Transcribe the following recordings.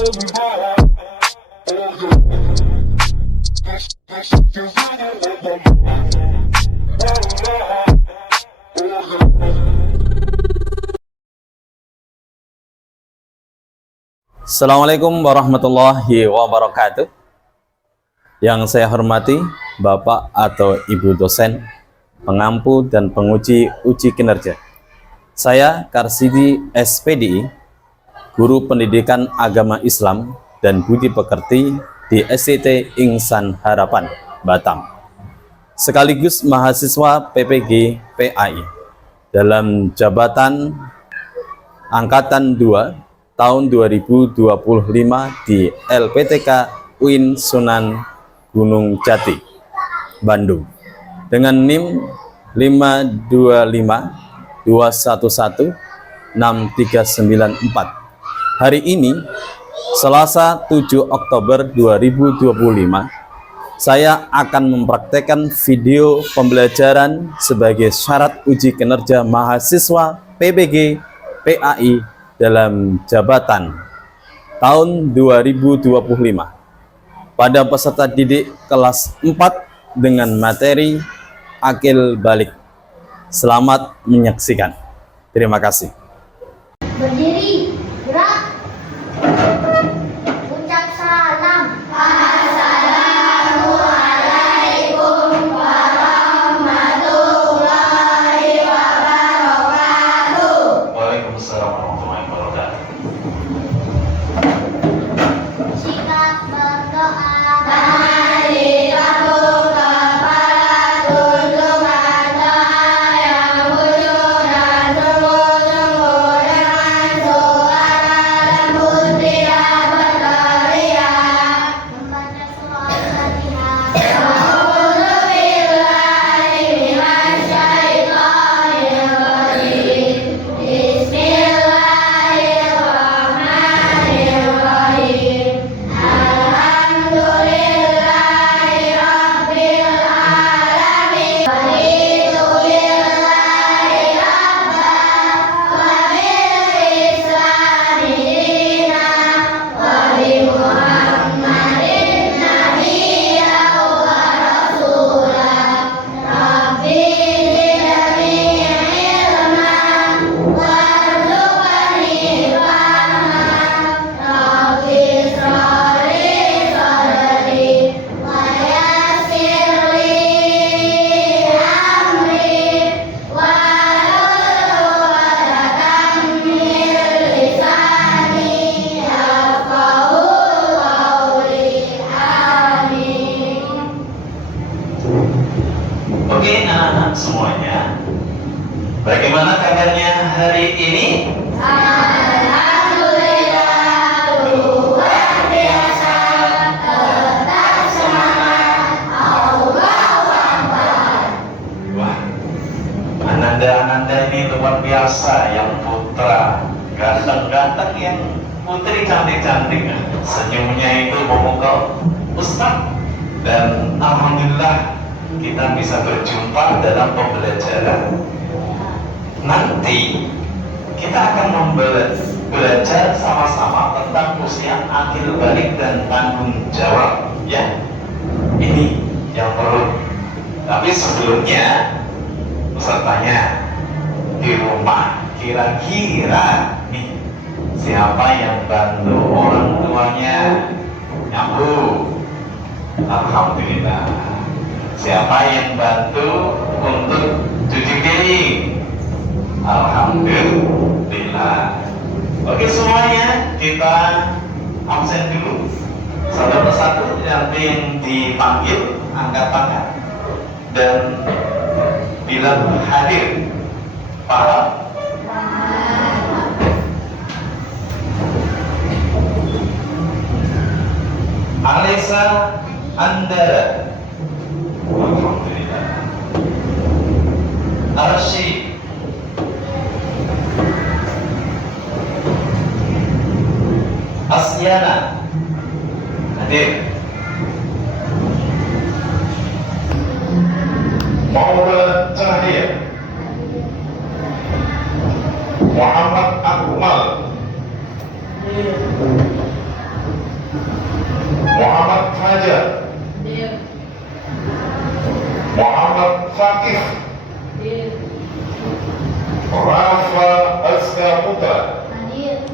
Assalamualaikum warahmatullahi wabarakatuh. Yang saya hormati Bapak atau Ibu dosen, pengampu dan penguji uji kinerja. Saya Karsidi SPDI, Guru Pendidikan Agama Islam dan Budi Pekerti di STT Insan Harapan, Batam. Sekaligus mahasiswa PPG PAI dalam jabatan Angkatan 2 tahun 2025 di LPTK UIN Sunan Gunung Jati, Bandung, dengan NIM 522116394. Hari ini, Selasa 7 Oktober 2025, saya akan mempraktekkan video pembelajaran sebagai syarat uji kinerja mahasiswa PPG PAI dalam jabatan tahun 2025 pada peserta didik kelas 4 dengan materi akil balik. Selamat menyaksikan. Terima kasih. Berdiri, gerak, ucap salam. Assalamualaikum warahmatullahi wabarakatuh. Waalaikumsalam warahmatullahi wabarakatuh. Sikap berdoa, tangan ditampuk, kepala tundukkan, doa yang khusyuk dan sungguh-sungguh dengan suara lembut tidak berteriak. Membaca surah Al-Fatihah. A'udzu billahi minasyaitonir rajim. Bismillahirrahmanirrahim. Alhamdulillahi rabbil alamin. Raditu billahi rabban wa bil islami dinan wa bi Muhammadin nabiyyan wa rasulan. Rabbi zidni ilman warzuqni fahman. Rabbi shrah li sadri wa yassir li amri wahlul 'uqdatam min lisani yafqahu qawli. Amin. Oke anak-anak semuanya, bagaimana kabarnya hari ini? Alhamdulillah, luar biasa, tetap semangat, Allahu Akbar. Wah, ananda-ananda ini luar biasa, yang putra ganteng-ganteng, yang putri cantik-cantik, senyumnya itu memukau Ustaz. Dan alhamdulillah kita bisa berjumpa dalam pembelajaran. Nanti kita akan belajar sama-sama tentang usia akil balik dan tanggung jawab, ya. Ini yang perlu. Tapi sebelumnya, pesertanya di rumah kira-kira nih, siapa yang bantu orang tuanya nyapu? Alhamdulillah. Siapa yang bantu untuk cuci piring? Alhamdulillah. Oke semuanya, kita absen dulu. Satu persatu nanti yang dipanggil angkat tangan dan bilang hadir. Paham? Alisa Andara. Alhamdulillah. Arsyid. Asyana. Hadir. Maula Cahaya. Muhammad Akmal. Saputra. Hadir.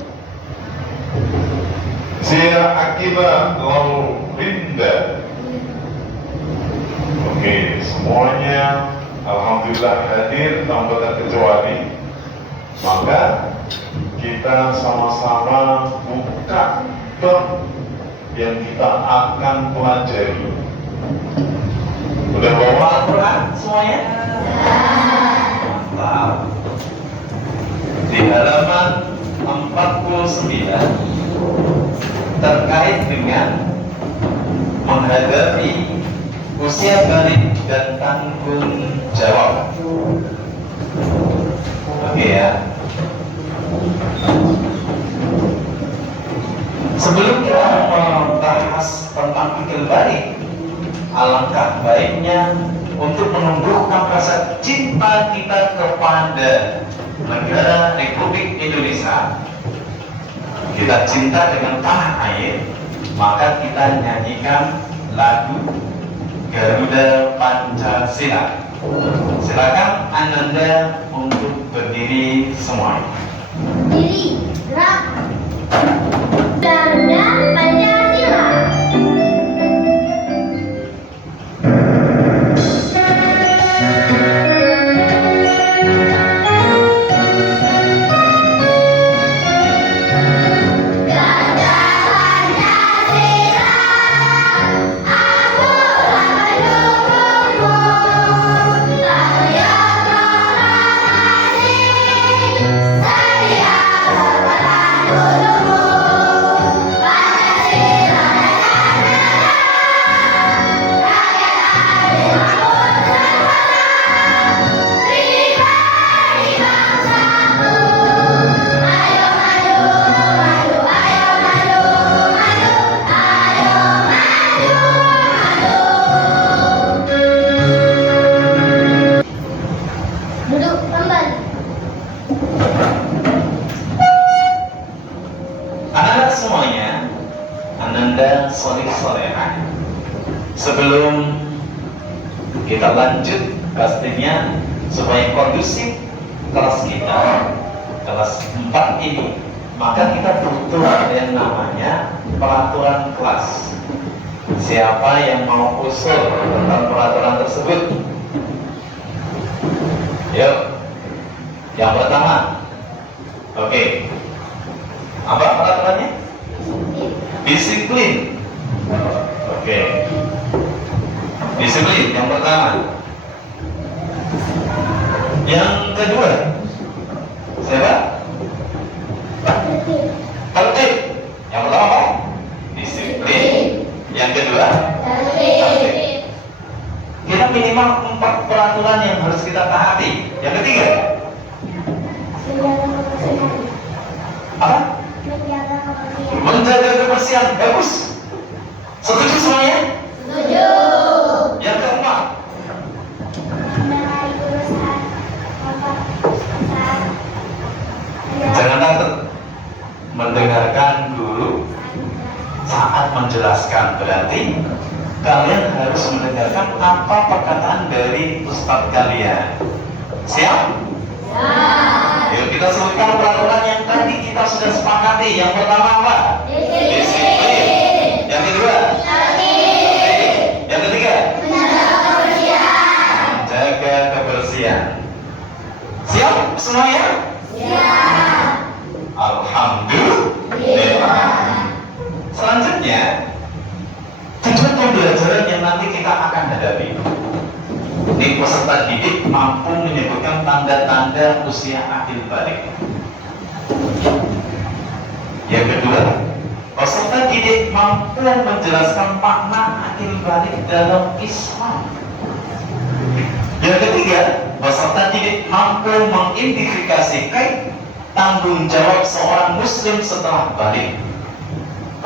Zia Akiba Laurinda. Oke, semuanya alhamdulillah hadir tanpa terkecuali. Maka kita sama-sama buka bab yang kita akan pelajari. Udah bawa Al-Quran semuanya? Mantap. Di halaman 49 terkait dengan menghadapi usia balik dan tanggung jawab. Oke ya. Sebelum kita membahas tentang akil balik, alangkah baiknya untuk menumbuhkan rasa cinta kita kepada negara Republik Indonesia. Kita cinta dengan tanah air, maka kita nyanyikan lagu Garuda Pancasila. Silakan Ananda untuk berdiri semua. Diri. Gerak. Garuda Pancasila. Duduk kembali. Anak-anak semuanya, Ananda soleh-soleha. Sebelum kita lanjut, pastinya supaya kondusif kelas kita, kelas 4 ini, maka kita butuh yang namanya peraturan kelas. Siapa yang mau usul tentang peraturan tersebut? Yuk, yang pertama. Oke. Apa peraturannya? Disiplin. Oke. Disiplin yang pertama. Yang kedua. Siapa? Tertib. Yang pertama apa? Disiplin. Yang kedua? Tertib. Kita minimal 4 peraturan yang harus kita taati. Yang ketiga? Apa? Menjaga kebersihan. Bagus. Setuju semuanya? Setuju. Yang keempat? Jangan takut mendengarkan guru saat menjelaskan. Berarti kalian harus mendengarkan apa perkataan dari ustadz kalian. Siap? Yuk kita sebutkan peraturan yang tadi kita sudah sepakati. Yang pertama apa? Disiplin. Yang kedua? Tertib. Yang ketiga? Menjaga kebersihan. Siap semuanya? Siap. Alhamdulillah. Selanjutnya, tujuan pembelajaran yang nanti kita akan hadapi. Ini peserta didik mampu menyebutkan tanda-tanda usia akil balik. Yang kedua, peserta didik mampu menjelaskan makna akil balik dalam Islam. Yang ketiga, peserta didik mampu mengidentifikasikan tanggung jawab seorang muslim setelah balik.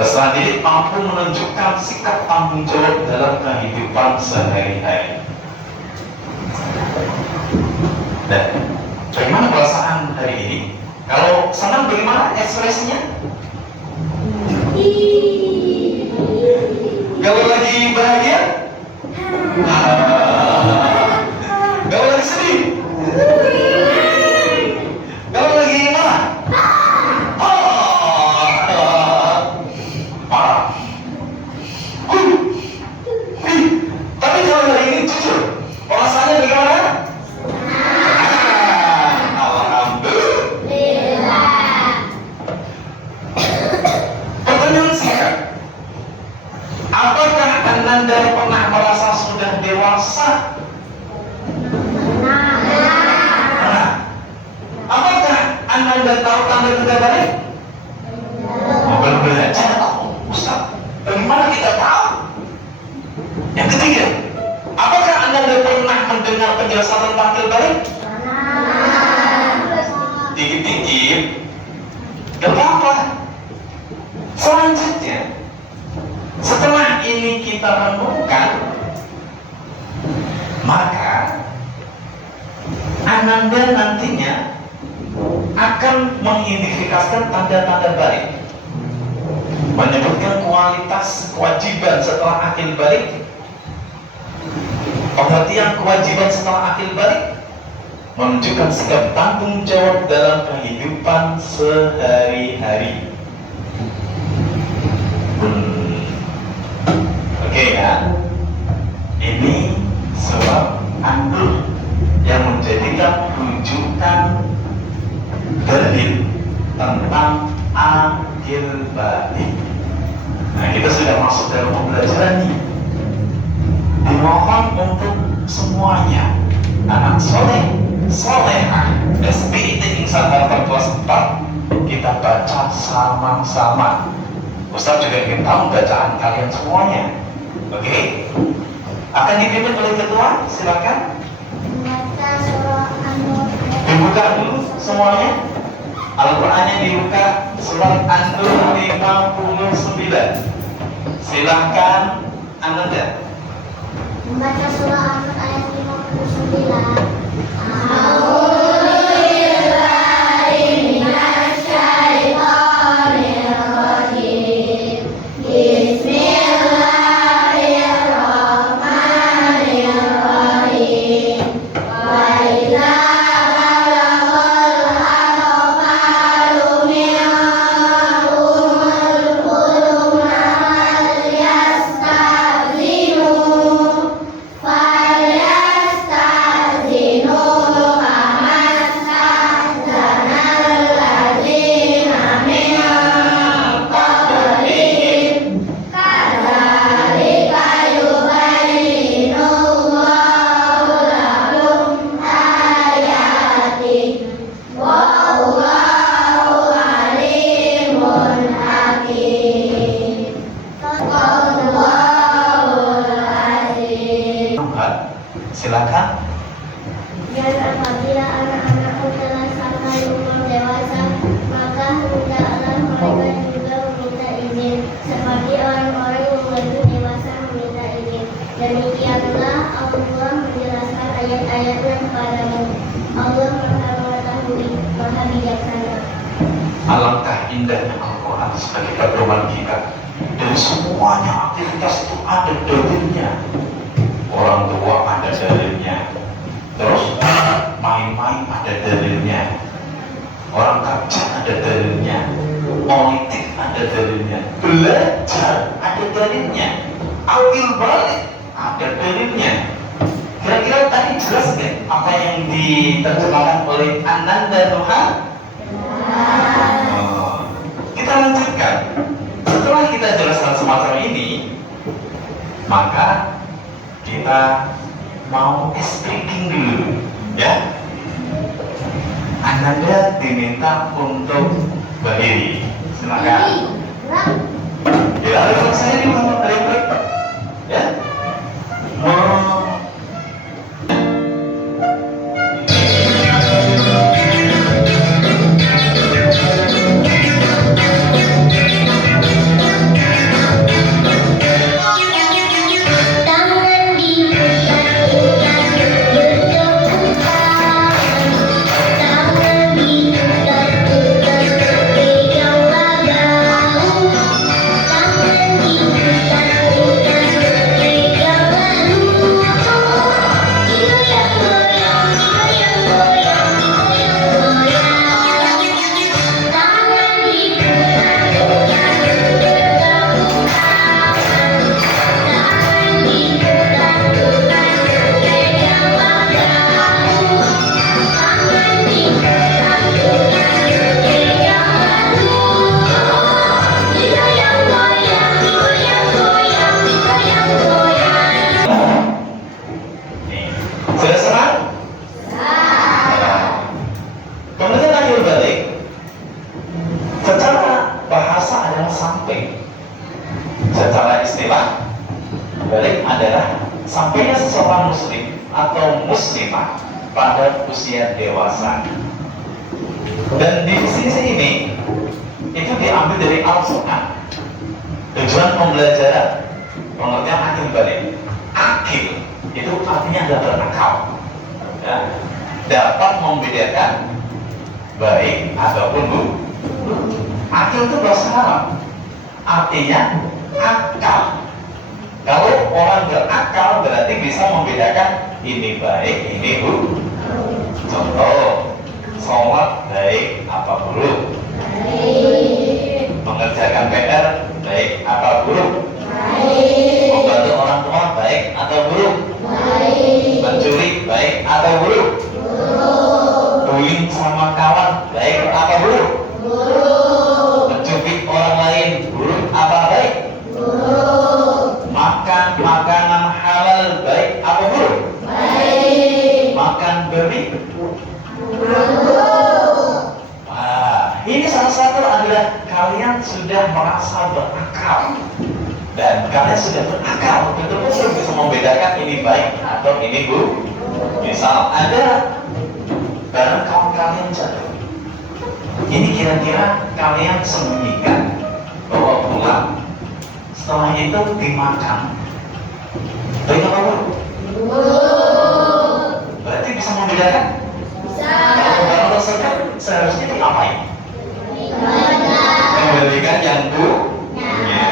Peserta didik mampu menunjukkan sikap tanggung jawab dalam kehidupan sehari-hari. Dan bagaimana perasaan hari ini? Kalau senang bagaimana ekspresinya? Kalau lagi bahagia? Kalau lagi sedih? Kalau lagi marah? sah? Nah, apakah Anda tahu tanda-tanda balik? Belum belajar, Ustaz. Bagaimana kita tahu? Yang ketiga, apakah Anda pernah mendengar penjelasan tentang akil balik? Dikit-dikit, gak apa-apa. Selanjutnya, setelah ini kita renungkan, maka Ananda nantinya akan mengidentifikasikan tanda-tanda balik, menyebutkan kualitas kewajiban setelah akil balik, pengertian kewajiban setelah akil balik, menunjukkan sikap tanggung jawab dalam kehidupan sehari-hari. Oke ya, ini sebab andul yang menjadikan rujukan dalil tentang akil balik. Nah, kita sudah masuk dalam pembelajaran ini. Dimohon untuk semuanya, anak soleh, solehah, SPIT Insan Harta kelas 4, kita baca sama-sama. Ustaz juga ingin tahu bacaan kalian semuanya. Oke? Akan dipimpin oleh ketua, silakan. Dibuka dulu semuanya. Al-Qur'annya dibuka surat An-Nur 59. Silakan Ananda. Membaca surah An-Nur ayat 59. Silakan. Dan apabila anak-anakmu telah sampai umur dewasa, maka hendaklah mereka juga meminta izin, seperti orang-orang yang belum dewasa meminta izin. Demikianlah Allah menjelaskan ayat-ayatnya kepadamu. Allah Maha Mengetahui, Maha Bijaksana. Alangkah indahnya Al-Quran sebagai pedoman kita. Dari semuanya aktivitas itu ada dalilnya. Orang tua ada dalilnya, terus main-main ada dalilnya, orang kerja ada dalilnya, politik ada dalilnya, belajar ada dalilnya, akil balik ada dalilnya. Kira-kira tadi jelas nggak apa yang diterjemahkan oleh Ananda Tuhan? Kita lanjutkan. Setelah kita jelaskan semacam ini, maka kita mau speaking dulu, ya. Ananda diminta untuk berdiri. Silakan. Ya, refleks saya di mana? Refleks. Ya. sampai. Secara istilah, balik adalah sampainya seseorang muslim atau muslimah pada usia dewasa. Dan definisi ini itu diambil dari Al-Quran. Tujuan pembelajaran pengertian akil balik. Akil itu artinya adalah berakal, ya, dapat membedakan baik ataupun buruk. Akil itu bahasa Arab, artinya akal. Kalau orang berakal berarti bisa membedakan ini baik, ini buruk. Contoh, sholat baik apa buruk? Mengerjakan PR baik apa buruk? Membantu orang tua baik atau buruk? Mencuri baik atau buruk? Bullying sama kawan baik apa buruk? Mencubit orang lain buruk apa baik? Makan makanan halal baik apa buruk? Makan beri? Wah, ini salah satu adalah kalian sudah merasa berakal. Dan kalian sudah berakal, betul-betul bisa membedakan ini baik atau ini buruk. Misal ada barang kawan kalian jatuh, ini kira-kira kalian sembunyikan, bawa pulang, setelah itu dimakan, baik apa buruk? Berarti bisa membedakan? Kalau barang tersebut seharusnya diapain? Kembalikan yang buruknya.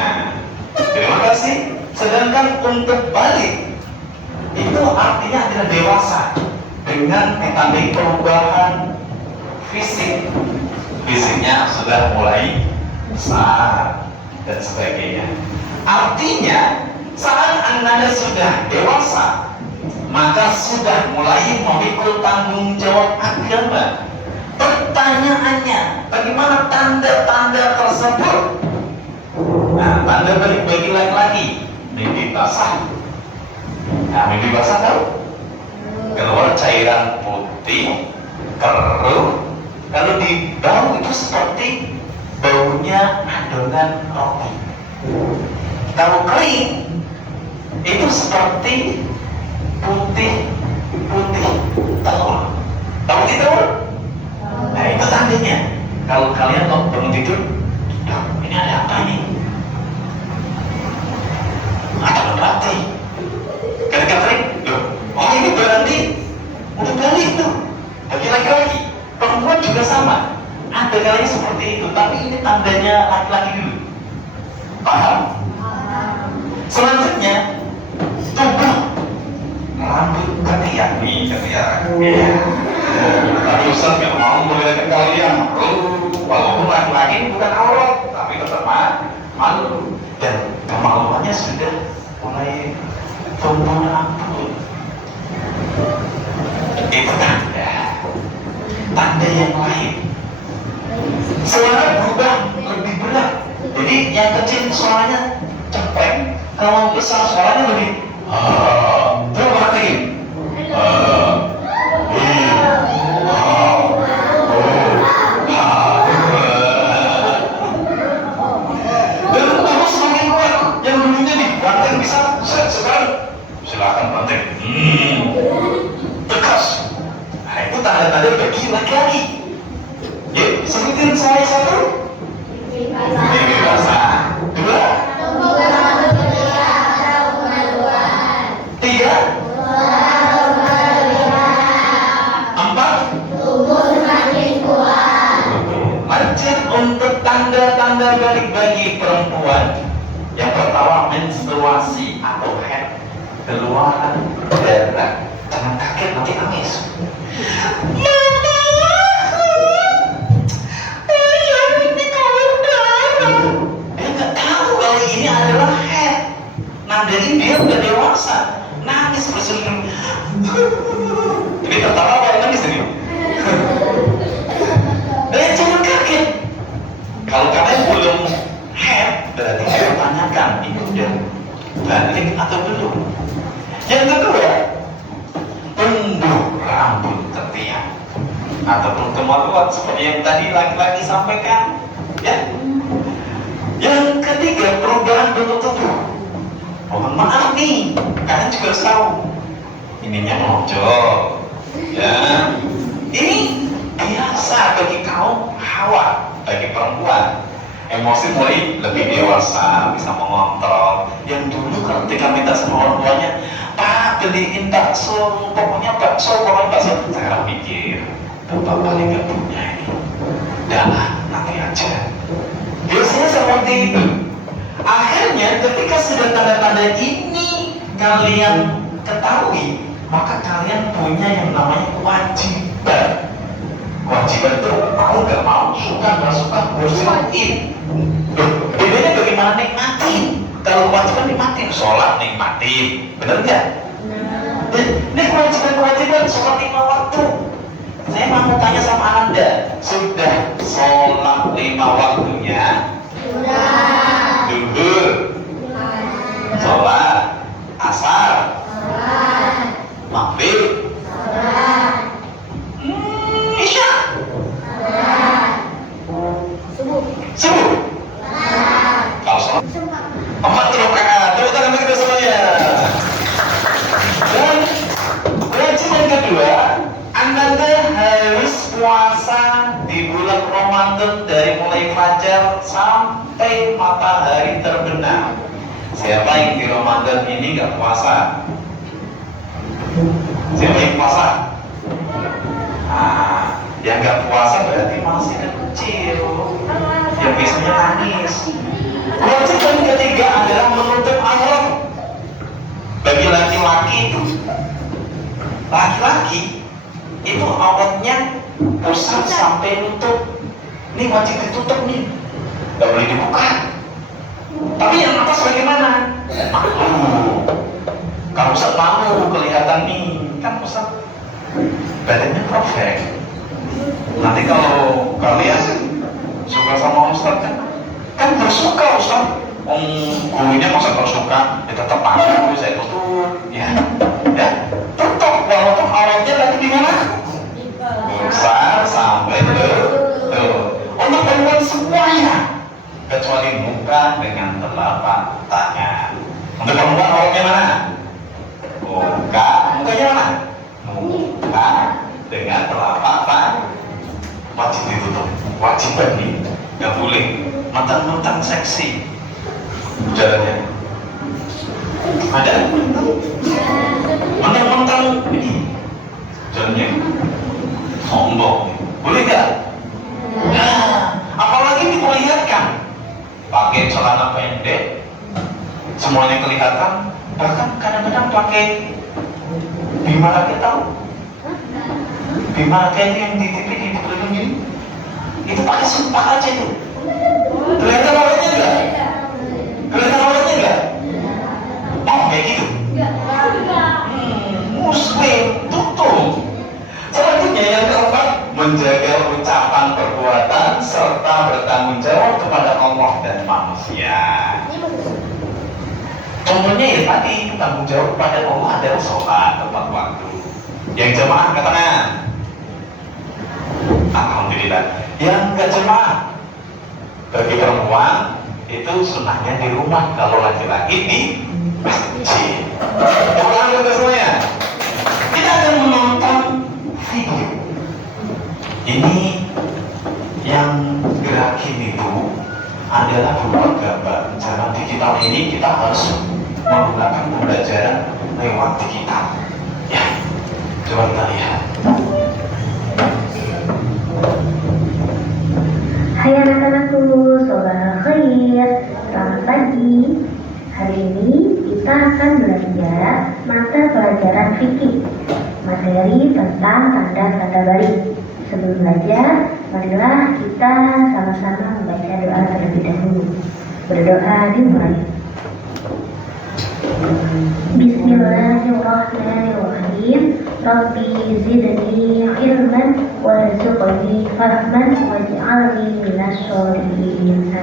Terima kasih. Sedangkan untuk balik itu artinya adalah dewasa dengan metode perubahan fisik. Fisiknya sudah mulai besar dan sebagainya. Artinya saat Anda sudah dewasa, maka sudah mulai memikul tanggung jawab agama. Pertanyaannya, bagaimana tanda-tanda tersebut? Nah, tanda balik bagi laki-laki, mimpi basah. Nah, mimpi basah tahu? Keluar cairan putih, keruh. Kalau di bau itu seperti baunya adonan roti. Kalau kering, itu seperti putih telur. Tahu itu? Nah, itu tandanya. Kalau kalian mau bangun tidur, ini ada apa ini? Ada berarti. Ketika kering, oh ini berarti udah balik tuh. Bagi laki-laki, perempuan juga sama. Ada kalanya seperti itu, tapi ini tandanya laki-laki dulu. Paham? Selanjutnya, tubuh rambut ketiak nih, ketiak. Iya. Tapi Ustaz nggak mau melihat kalian. Walaupun laki-laki bukan aurat, tapi tetap malu. Dan kemaluannya sudah mulai tumbuh rambut. Itu tanda yang lain. Suara berubah lebih berat. Jadi yang kecil suaranya cepreng, kalau besar suaranya lebih. Coba perhatiin. Dan terus semakin kuat. Yang dulunya nih banteng bisa sekarang silakan banteng. Tegas. Nah itu tanda-tanda bagi laki-laki. Yuk, sebutin saya satu. Mimpi basah. Dua. Tiga. Empat. Lanjut untuk tanda-tanda balik bagi perempuan. Yang pertama menstruasi atau haid, keluaran darah. Jangan kaget nanti nangis. Ini adalah haid. Nandain dia udah dewasa, nangis bersenyum. Ini tertawa apa nangis ini? Dan jangan kaget. Kalau kalian belum haid, berarti saya tanyakan ini udah balik atau belum. Yang kedua, tumbuh rambut ketiak ataupun kemaluan seperti yang tadi laki-laki sampaikan, ya. Yang ketiga, perubahan bentuk tubuh. Mohon maaf nih, kalian juga harus tahu. Ininya nonjol, ya. Ini biasa bagi kaum hawa, bagi perempuan. Emosi mulai lebih dewasa, bisa mengontrol. Yang dulu ketika minta sama orang tuanya, Pak beliin bakso, pokoknya bakso. Sekarang pikir, bapak paling gak punya ini. Dah, nanti aja. Biasanya seperti itu. Akhirnya ketika sudah tanda-tanda ini kalian ketahui, maka kalian punya yang namanya kewajiban. Kewajiban itu mau gak mau, suka gak suka, bersihin. Bedanya bagaimana nikmatin? Kalau kewajiban nikmatin, sholat nikmatin, bener gak? Ini kewajiban sholat 5 waktu. Saya mau tanya sama Anda, sudah sholat 5 waktunya? Sudah. Zuhur, sholat asar, maghrib, isya, subuh. Kalau sholat 4 rakaat, tepuk tangan bagi kita semuanya. Dan kewajiban kedua, Anda harus puasa di bulan Ramadan dari mulai fajar sampai matahari terbenam. Siapa yang di Ramadan ini nggak puasa? Siapa yang puasa? Nah, yang nggak puasa berarti masih kecil, yang biasanya nangis. Kewajiban ketiga adalah menutup aurat. Bagi laki-laki itu auratnya pusat sampai nutup. Ini wajib ditutup nih, nggak boleh dibuka. Tapi yang atas bagaimana? Malu. Kalau Ustaz malu kelihatan nih, kan Ustaz badannya perfect. Nanti kalau kalian suka sama Ustaz kan bersuka Ustaz. Gurunya masa bersuka, ya tetap malu, saya tutup, ya tutup walaupun auratnya lagi di mana? Besar sampai untuk perempuan semuanya kecuali muka dengan telapak tangan. Untuk perempuan auratnya mana? Mukanya mana? Muka dengan telapak tangan. Wajib ditutup, wajib nih, nggak boleh mentang-mentang seksi jalannya. Ada? Mentang-mentang ini jalannya sombong, boleh nggak? Nah, apalagi diperlihatkan pakai celana pendek, semuanya kelihatan. Bahkan kadang-kadang pakai bima rakyat, tahu? Bima rakyat yang di TV di pelindung ini, itu pakai sumpah aja itu. Kelihatan auratnya enggak? Kelihatan auratnya enggak? Oh, kayak gitu. Muslim tutup. Selanjutnya yang keempat, menjaga ucapan, perbuatan serta bertanggung jawab kepada Allah dan manusia. Contohnya ya tadi, tanggung jawab kepada Allah adalah sholat tepat waktu. Yang jemaah angkat tangan. Alhamdulillah. Yang gak jemaah, bagi perempuan itu sunnahnya di rumah, kalau laki-laki di masjid. Orang kita semuanya, kita akan menonton video. Ini yang gerakin itu adalah berupa gambar. Zaman digital ini kita harus menggunakan pembelajaran lewat digital. Ya, coba kita lihat. Hai anak-anakku, sobat khair, selamat pagi. Hari ini kita akan belajar mata pelajaran fikih, materi tentang tanda-tanda balik. Sebelum belajar, marilah kita sama-sama membaca doa terlebih dahulu. Berdoa dimulai. Bismillahirrahmanirrahim. Rabbi zidni ilman warzuqni fahman waj'alni minasyolihin.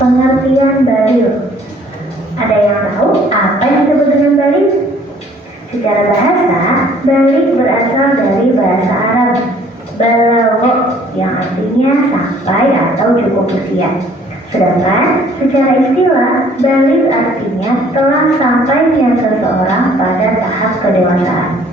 Pengertian dalil. Ada yang tahu apa yang disebut dengan dalil? Secara bahasa, dalil berasal dari bahasa Arab. Balagu tolo, yang artinya sampai atau cukup usia. Sedangkan secara istilah, baligh artinya telah sampainya seseorang pada tahap kedewasaan.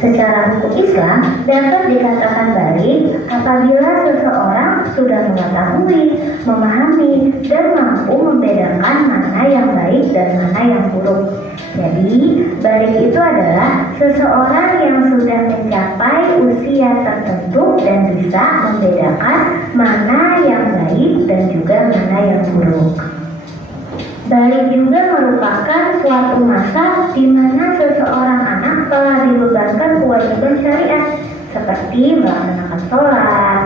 Secara hukum Islam, dapat dikatakan baligh apabila seseorang sudah mengetahui, memahami, dan mampu membedakan mana yang baik dan mana yang buruk. Jadi, baligh itu adalah seseorang yang sudah mencapai usia tertentu dan bisa membedakan mana yang baik dan juga mana yang buruk. Baligh juga merupakan suatu masa di mana seseorang anak telah dibebankan kewajiban syariat seperti melaksanakan sholat,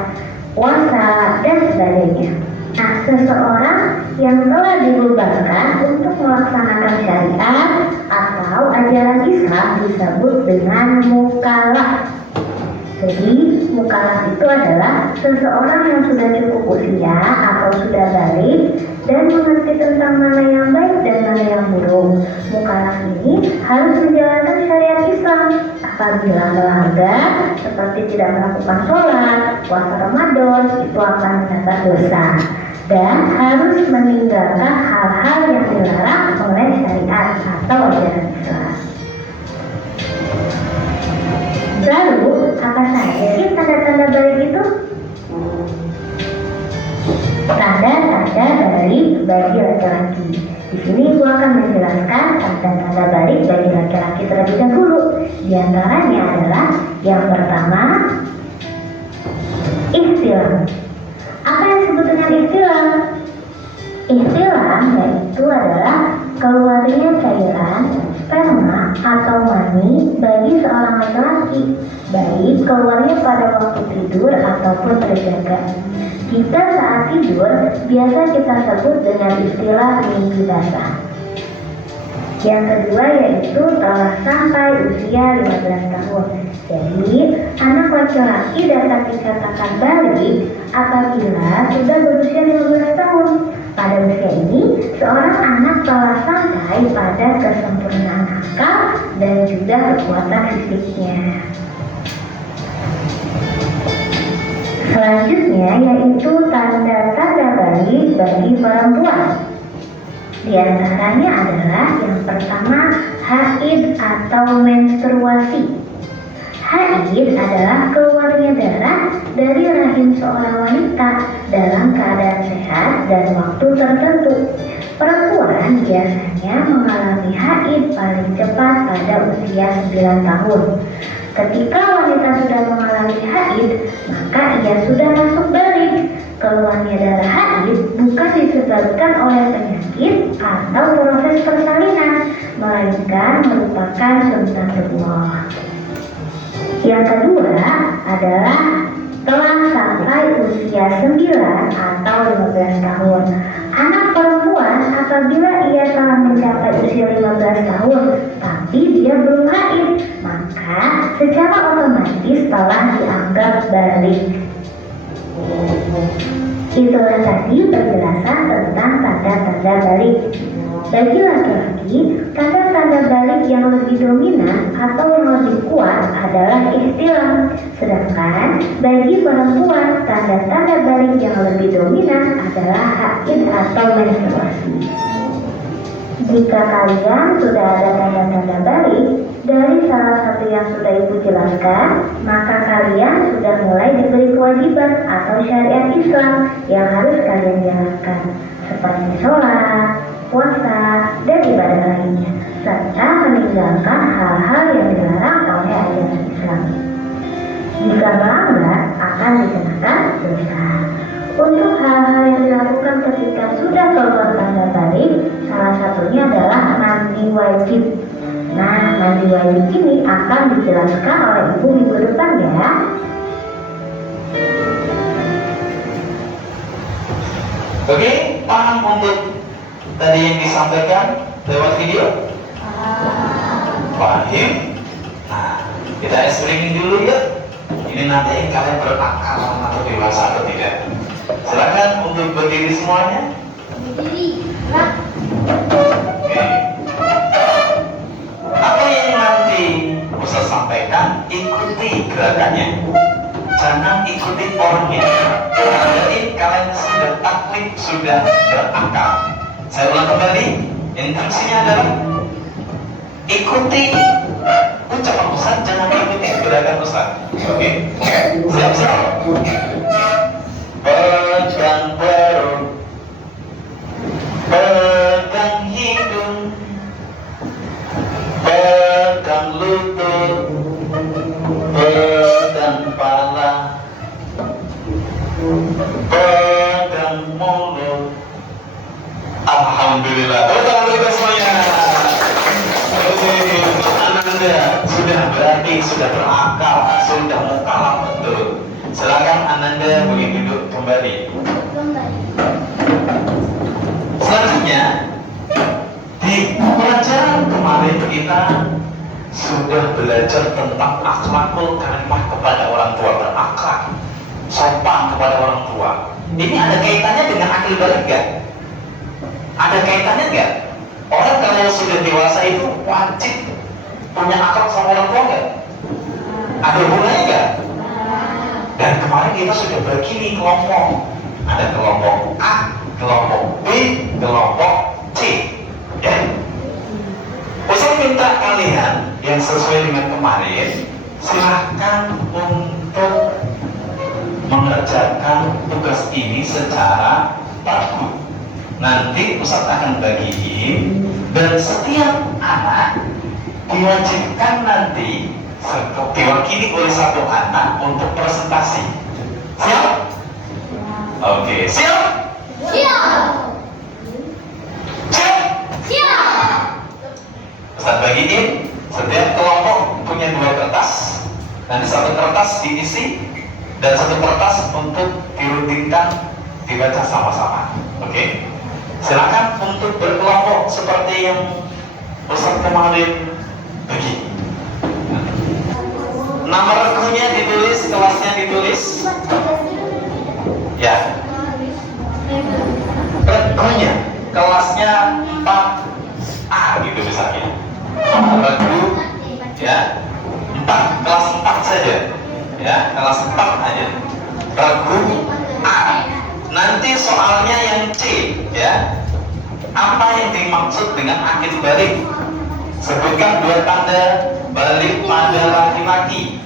puasa, dan sebagainya. Nah, seseorang yang telah dibebankan untuk melaksanakan syariat atau ajaran Islam disebut dengan mukallaf. Jadi, mukallaf itu adalah seseorang yang sudah cukup usia atau sudah balik dan mengerti tentang mana yang baik dan mana yang buruk. Mukallaf ini harus menjalankan syariat Islam. Apabila melanggar, seperti tidak melakukan sholat, puasa Ramadan, itu akan mendapat dosa. Dan harus meninggalkan hal-hal yang dilarang oleh syariat atau ajaran Islam. Lalu, apa saja sih tanda-tanda baligh itu? Tanda-tanda baligh bagi laki-laki. Di sini gua akan menjelaskan tanda-tanda baligh bagi laki-laki terlebih dahulu. Di antaranya adalah yang pertama, ihtilam. Apa yang disebut dengan ihtilam? Ihtilam yaitu adalah keluarnya cairan, sperma atau mani bagi seorang laki-laki, baik keluarnya pada waktu tidur ataupun terjaga. Jika saat tidur, biasa kita sebut dengan istilah mimpi basah. Yang kedua yaitu telah sampai usia 15 tahun. Jadi, anak laki-laki dapat dikatakan baligh apabila sudah berusia 15 tahun. Pada usia ini, seorang anak telah sampai pada kesempurnaan akal dan juga kekuatan fisiknya. Selanjutnya yaitu tanda-tanda baligh bagi perempuan. Di antaranya adalah yang pertama, haid atau menstruasi. Haid adalah keluarnya darah dari rahim seorang wanita dalam keadaan sehat dan waktu tertentu. Perempuan biasanya mengalami haid paling cepat pada usia 9 tahun. Ketika wanita sudah mengalami haid, maka ia sudah masuk baligh. Keluarnya darah haid bukan disebabkan oleh penyakit atau proses persalinan, melainkan merupakan sunnatullah. Yang kedua adalah telah sampai usia 9 atau 15 tahun. Anak perempuan apabila ia telah mencapai usia 15 tahun tapi dia belum haid, maka secara otomatis telah dianggap baligh. Itulah tadi penjelasan tentang tanda-tanda baligh. Bagi laki-laki, tanda-tanda baligh yang lebih dominan atau yang lebih kuat adalah ihtilam. Sedangkan bagi perempuan, tanda-tanda baligh yang lebih dominan adalah haid atau menstruasi. Jika kalian sudah ada tanda-tanda baligh dari salah satu yang sudah ibu jelaskan, maka kalian sudah mulai diberi kewajiban atau syariat Islam yang harus kalian jalankan, seperti sholat, puasa, dan ibadah lainnya, serta meninggalkan hal-hal yang dilarang oleh ajaran Islam. Jika melanggar, akan dikenakan dosa. Untuk hal-hal yang dilakukan ketika sudah keluar tanda baligh, salah satunya adalah mandi wajib. Nah, mandi wajib ini akan dijelaskan oleh ibu minggu depan ya. Oke, paham untuk tadi yang disampaikan lewat video? Paham? Nah, kita screening dulu ya. Ini nanti kalian berpengalaman atau dewasa atau tidak. Silakan untuk berdiri semuanya. Oke. Apa yang nanti Ustaz sampaikan, ikuti gerakannya. jangan ikuti orangnya. Jadi kalian sudah taklid, sudah berakal. Saya ulang kembali, instruksinya adalah ikuti ucapan Ustaz, jangan ikuti gerakan Ustaz. Oke? Siap-siap. Pegang perut, pegang hidung, pegang lutut, pegang pala, pegang mulut. Alhamdulillah. Alhamdulillah semuanya. Anda sudah berani, sudah berakal, sudah mukalaf betul. Silakan Ananda boleh duduk kembali. Selanjutnya, di pelajaran kemarin kita sudah belajar tentang akhlakul karimah kepada orang tua, berakhlak, sopan kepada orang tua. Ini ada kaitannya dengan akil balik nggak? Ada kaitannya nggak? Orang kalau sudah dewasa itu wajib punya akhlak sama orang tua nggak? Ada hubungannya nggak? Dan kemarin kita sudah bagi nih kelompok. Ada kelompok A, kelompok B, kelompok C. Ya. Saya minta kalian yang sesuai dengan kemarin, silahkan untuk mengerjakan tugas ini secara baku. Nanti Ustaz akan bagiin, dan setiap anak diwajibkan nanti diwakili oleh satu anak untuk presentasi. Siap? Oke, siap? Siap. Siap? Siap. Ustaz bagiin, setiap kelompok punya 2 kertas. Nanti 1 kertas diisi dan 1 kertas untuk dirutinkan dibaca sama-sama. Oke? Silakan untuk berkelompok seperti yang Ustaz kemarin bagi. Nama regunya ditulis, kelasnya ditulis. Ya. Regunya, kelasnya 4A gitu misalnya. Regu, ya, 4, kelas 4 saja. Ya, kelas 4 aja. Regu A. Nanti soalnya yang C, ya. Apa yang dimaksud dengan akil balik? Sebutkan 2 tanda balik pada laki-laki.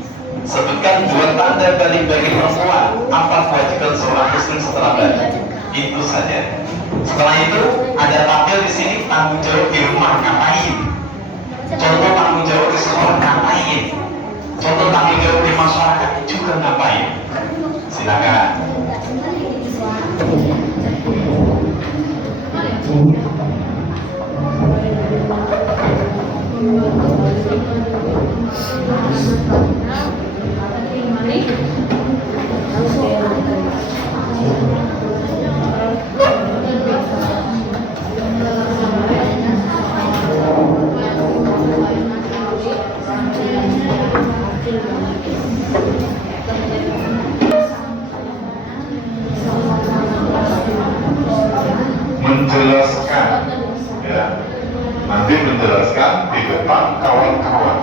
Sebutkan 2 tanda balik bagi perempuan. Apa kewajiban seorang muslim setelah balik? Itu saja. Setelah itu ada tabel di sini, tanggung jawab di rumah ngapain? Contoh tanggung jawab di sekolah ngapain? Contoh tanggung jawab di masyarakat juga ngapain? Silakan. Menjelaskan, ya, nanti menjelaskan di depan kawan-kawan.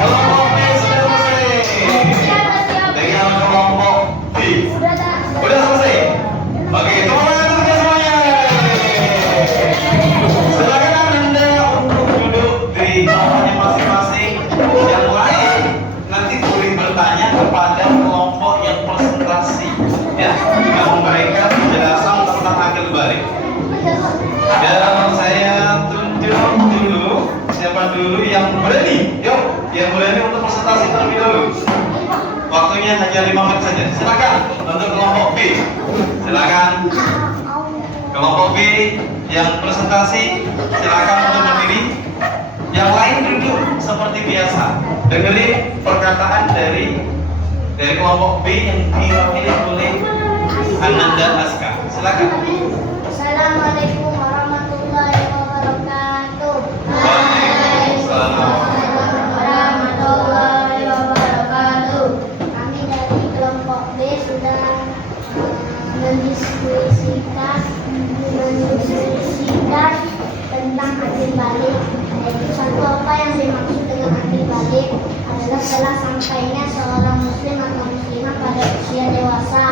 Kelompok B sudah selesai. Dengan kelompok B sudah selesai. Oke, semuanya tugas semuanya. Silakan Anda untuk duduk di tempatnya masing-masing. Yang lain nanti boleh bertanya kepada kelompok yang presentasi, ya, yang memberikan penjelasan tentang akil balik. Dan saya tunjuk dulu siapa dulu yang berani. Yuk, yang berani untuk presentasi terlebih dahulu. Waktunya hanya 5 menit saja. Silakan untuk kelompok B. Silakan. Kelompok B yang presentasi, silakan untuk berdiri. Yang lain duduk seperti biasa. Dengerin perkataan dari kelompok B yang diwakili oleh Ananda Aska. Silakan. Assalamualaikum warahmatullahi wabarakatuh. Waalaikumsalam. Warahmatullahi wabarakatuh. Kami dari kelompok B sudah mendiskusikan tentang akhir balik. Yaitu satu, apa yang dimaksud dengan akhir balik adalah setelah sampainya seorang muslim atau muslimah pada usia dewasa.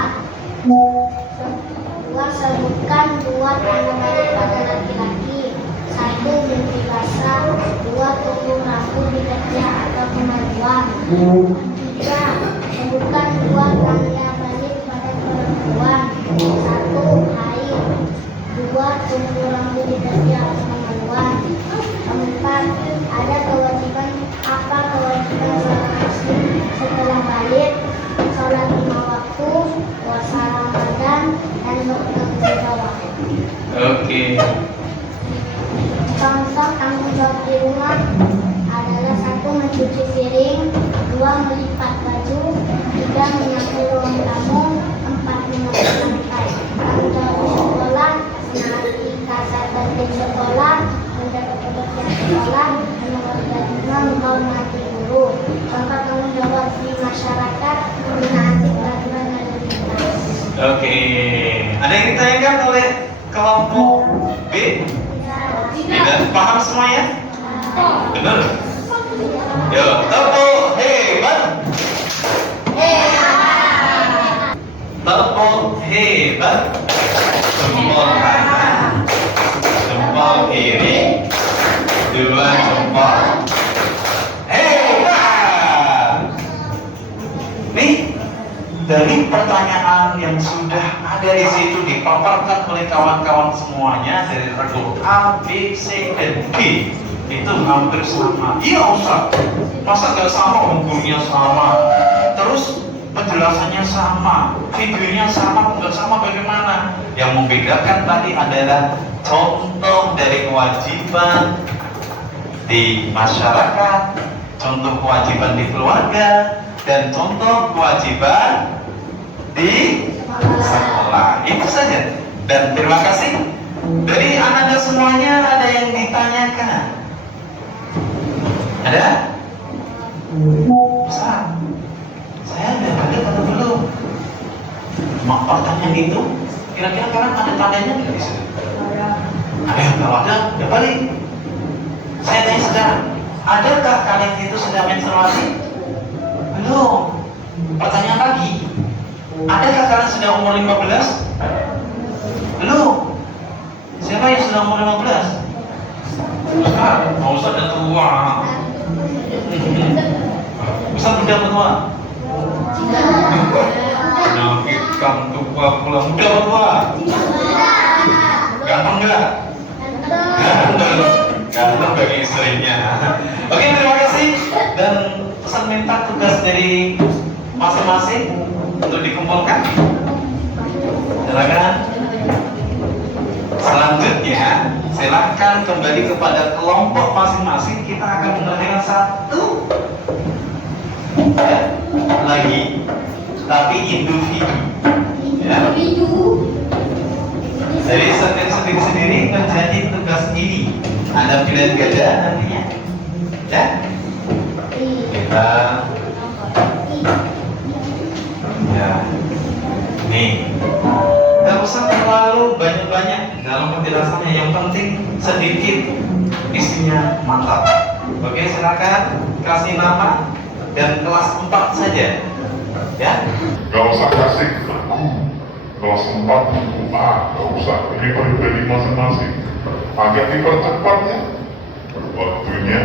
Dua, sebutkan dua tanda balik pada laki-laki. Satu, berhenti basah. Dua, tumbuh rambut di ketiak atau kemaluan. Tiga, sebutkan dua tanda balik pada perempuan. Satu, haid. Dua, tumbuh rambut di ketiak atau kemaluan. Keempat, ada kewajiban apa kewajiban seorang muslim setelah balik? Sholat 5 waktu, puasa Ramadan, dan bertanggung jawab. Oke. Contoh tanggung jawab di rumah adalah satu, mencuci piring. Dua, melipat baju. Tiga, menyapu ruang tamu. Empat, menyapu lantai. Tanggung jawab di sekolah, menaati kasar tertib sekolah, menjaga kebersihan sekolah, dan menghormati guru. Contoh tanggung jawab di masyarakat, menaati peraturan lalu lintas. Oke. Ada yang ditanyakan oleh kelompok B? Tidak paham semuanya? Benar? Yo, tepuk hebat. Tepuk hebat. Jempol kanan, jempol kiri, dua jempol. Hebat. Nih, dari pertanyaan yang sudah ada di situ dipaparkan oleh kawan-kawan semuanya dari regu A, B, C, dan D itu hampir sama. Iya Ustaz, masa gak sama? Gurunya sama, terus penjelasannya sama, videonya sama, nggak sama bagaimana? Yang membedakan tadi adalah contoh dari kewajiban di masyarakat, contoh kewajiban di keluarga, dan contoh kewajiban di sekolah. Itu saja. Dan terima kasih. Dari anda semuanya ada yang ditanyakan? Ada? Ustaz, saya udah ada atau belum? Mak pertanyaan itu kira-kira kalian ada tandanya nggak di sini? Ada. Kalau ada, ya balik. Saya tanya sekarang, adakah kalian itu sudah menstruasi? Belum. Pertanyaan lagi, adakah kalian sudah umur 15? Belum. Siapa yang sudah umur 15? Ustaz, mau Ustaz dan tua. Ustaz muda atau tua? Menakutkan tua pula. Muda atau tua? Ganteng enggak? Ganteng bagi istrinya. Oke, terima kasih. Dan pesan minta tugas dari masing-masing untuk dikumpulkan. Silakan. Selanjutnya, silakan kembali kepada kelompok masing-masing. Kita akan mengerjakan satu lagi, tapi individu. Ya. Jadi sendiri-sendiri menjadi tugas ini. Ada pilihan ganda nantinya. Ya. Kita. Ya. Nih. Gak usah terlalu banyak-banyak dalam penjelasannya, yang penting sedikit isinya mantap. Oke, silakan kasih nama dan kelas 4 saja. Ya. Gak usah kasih kelas 4 buku A, gak usah, ini pribadi masing-masing. Agak dipercepat ya waktunya.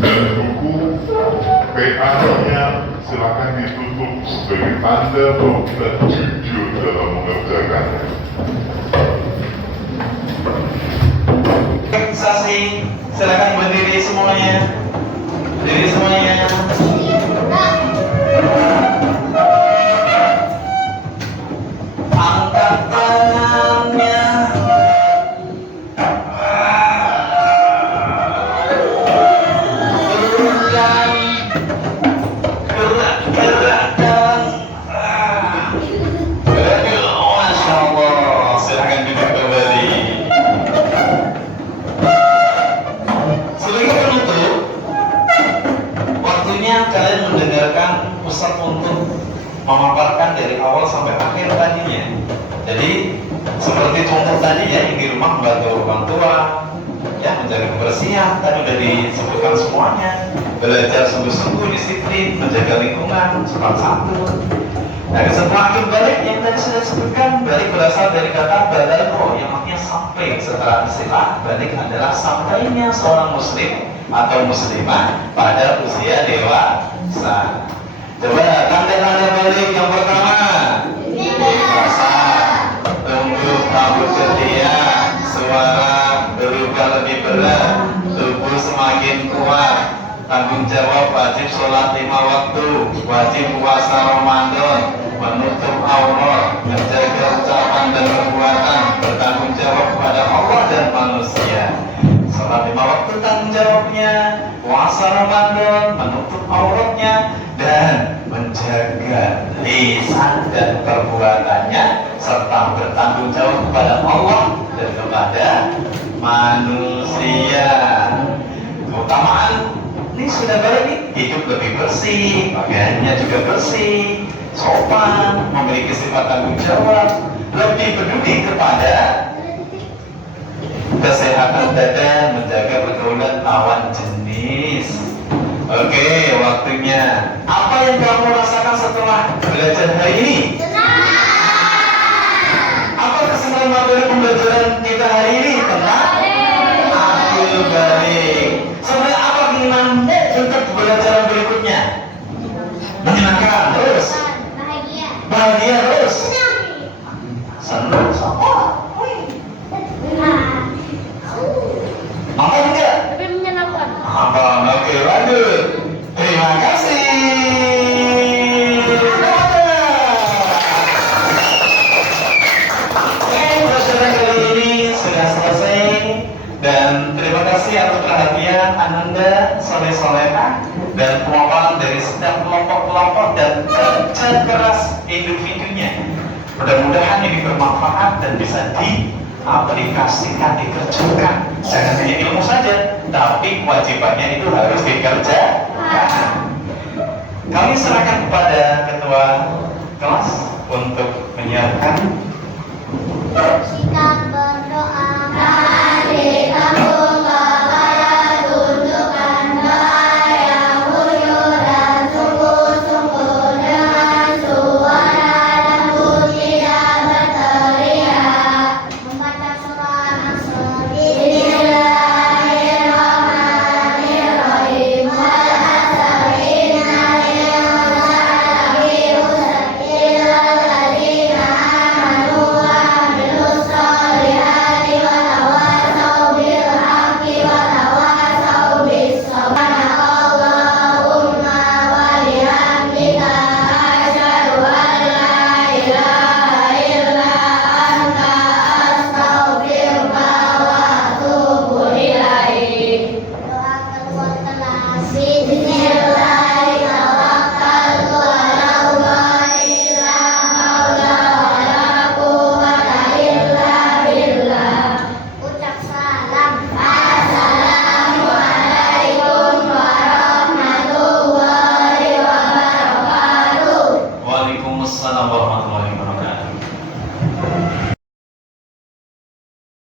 Dan buku PA-nya silakan ditutup sebagai tanda bahwa kita jujur dalam mengerjakannya. Sasi, silakan berdiri semuanya. Berdiri semuanya. Angkat tangannya. biarkan Ustadz untuk memaparkan dari awal sampai akhir tadinya. Jadi seperti contoh tadi ya, yang di rumah membantu orang tua, ya menjaga kebersihan, tadi sudah disebutkan semuanya. Belajar sungguh-sungguh, disiplin, menjaga lingkungan, sopan santun. Nah, setelah akhir balik yang tadi sudah disebutkan, balik berasal dari kata balago yang artinya sampai. Setelah istilah balik adalah sampainya seorang muslim atau muslimah pada usia dewasa. Coba tanda-tanda balik yang pertama, dewasa, tumbuh rambut ketiak, suara berubah lebih berat, tubuh semakin kuat, tanggung jawab wajib sholat 5 waktu, wajib puasa Ramadan, menutup aurat, menjaga ucapan dan perbuatan, bertanggung jawab kepada Allah dan manusia. Sholat 5 waktu tanggung jawabnya, puasa Ramadan, menutup auratnya, dan menjaga lisan dan perbuatannya, serta bertanggung jawab kepada Allah dan kepada manusia. Keutamaan ini sudah balik nih, hidup lebih bersih, pakaiannya juga bersih, sopan, memiliki sifat tanggung jawab, lebih peduli kepada kesehatan badan, menjaga pergaulan lawan jenis. Oke, waktunya. Apa yang kamu rasakan setelah belajar hari ini? Apa kesenangan dari pembelajaran kita hari ini? Tenang. Aku balik. Sebenarnya apa keinginanmu untuk pembelajaran berikutnya? Menyenangkan terus. Bahagia terus. Senang sama. Apa enggak? Tapi menyenangkan. Apa? Oke, lanjut. Terima kasih. Pelajaran kali ini sudah selesai, dan terima kasih atas perhatian Ananda, soleh-soleha, dan pemaparan dari setiap kelompok-kelompok dan kerja keras individunya. Mudah-mudahan ini bermanfaat dan bisa diaplikasikan, dikerjakan. Jangan hanya ilmu saja, tapi kewajibannya itu harus dikerjakan. Kami serahkan kepada ketua kelas untuk menyiapkan Sikap